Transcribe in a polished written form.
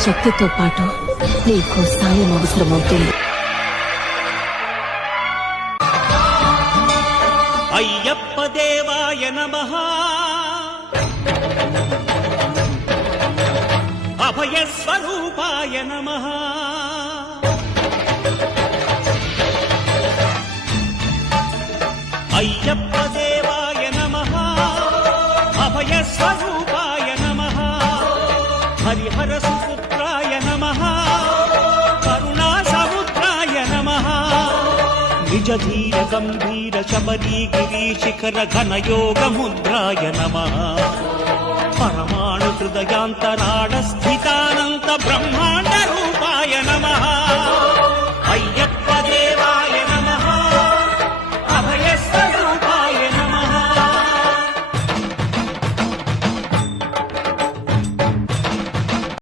శక్తితో పాటు నీకు సాయం అవసరమవుతుంది. అయ్యప్ప దేవాయ నమః, అభయ స్వరూపాయ నమః, అయ్యప్ప దేవాయ నమః, అభయ స్వరూపాయ నమః, హరిహర సుపుత్రాయ నమః, కరుణా సముద్రాయ నమః, నిజ ధీర గంభీర శబరీ గిరీ శిఖర ఘన యోగ ముద్రాయ నమః, పరమాణు హృదయాంతరాళ స్థితా